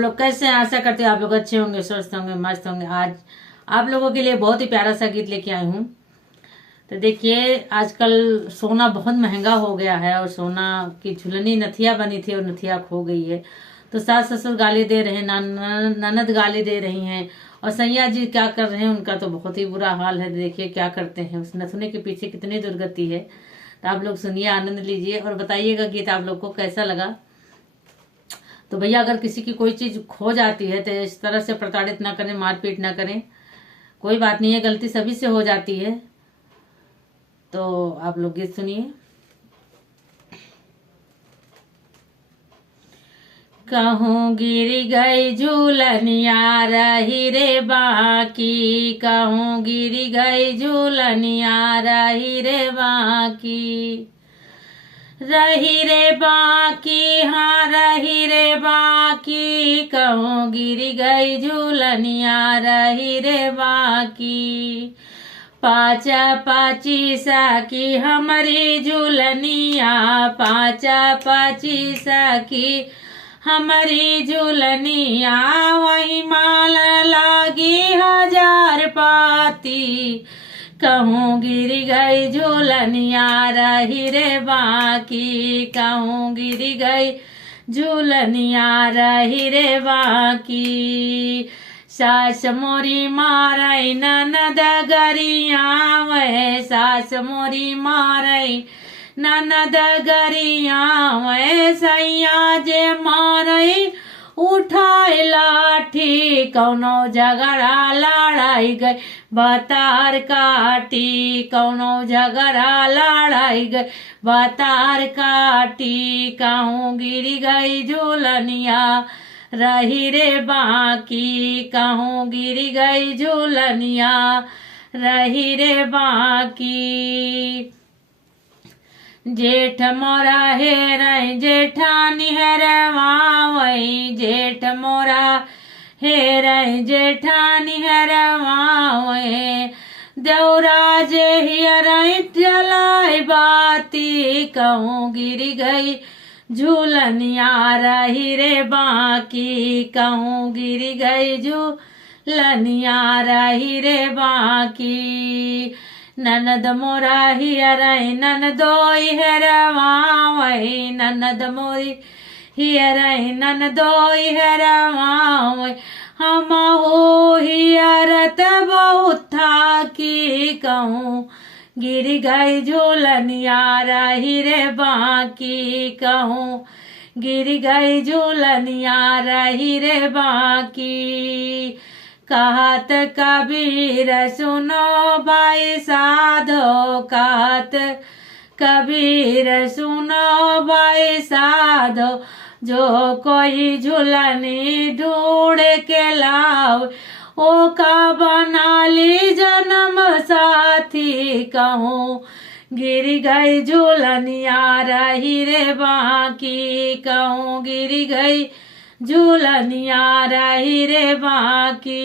आप लोग कैसे हैं? आशा करते हैं आप लोग अच्छे होंगे, स्वस्थ होंगे, मस्त होंगे। आज आप लोगों के लिए बहुत ही प्यारा सा गीत लेके आई हूँ। तो देखिए, आजकल सोना बहुत महंगा हो गया है और सोना की झुलनी नथिया बनी थी और नथिया खो गई है। तो सास ससुर गाली दे रहे हैं, ननद गाली दे रही हैं, और सैया जी क्या कर रहे हैं, उनका तो बहुत ही बुरा हाल है। देखिए क्या करते हैं, उस नथुने के पीछे कितनी दुर्गति है। तो आप लोग सुनिए, आनंद लीजिए और बताइएगा गीत आप लोग को कैसा लगा। तो भैया, अगर किसी की कोई चीज खो जाती है तो इस तरह से प्रताड़ित ना करें, मारपीट ना करें। कोई बात नहीं है, गलती सभी से हो जाती है। तो आप लोग गीत सुनिए। कहूँ गिर गई झूलनिया रही रे बाकी, कहूँ गिर गई झूलनिया रही रे बाकी, रही रे बाकी, हाँ रही रे बाकी, कहूँ गिर गई झूलनिया रही रे बाकी। पाचा पाची साकी हमारी झूलनिया, पाचा पाची साकी हमारी झूलनिया, वही माल लागी 1000 पाती, कहूँ गिर गई झूलनिया रही रे बाकी, कहूँ गिर गई झूलनिया रही रे बाकी। सास मोरी मारई ननद गरिया, वह सास मोरी मारई ननद गरिया, वह सैया जे मारई उठाए लाठी, कौनो झगड़ा लड़ाई गई बतार काटी, कौनो झगड़ा लड़ाई गई बतार काटी, कहूँ गिर गई झूलनिया रही रे बाकी, कहूँ गिर गई झूलनिया रही रे बाकी। जेठ मोरा हेरई जेठानी हेरवावई, जेठ मोरा हेरई जेठानी हेरवावई, देवरा जे हियरई जलाई बाती, कहूँ गिर गई झूलनिया रही रे बाकी, कहूँ गिर गई झूलनिया रही रे बाकी। ननद मोरा हियरई ननदोई हेरवावई, ननद मोरी हियरई ननदोई हेरवावई, हमहु हियरत बहुत था की, कहूँ गिर गई झूलनिया रही रे बाकी, कहूँ गिर गई झूलनिया रही रे बाकी। कहत कबीर सुनो भाई साधो, कहत कबीर सुनो भाई साधो, जो कोई झूलनी ढूंढ के लाओ, ओ का बना ली जन्म साथी, कहूँ गिर गई झूलनिया रही रे बाकी, कहूँ गिर गई झूलनिया रही रे बाकी।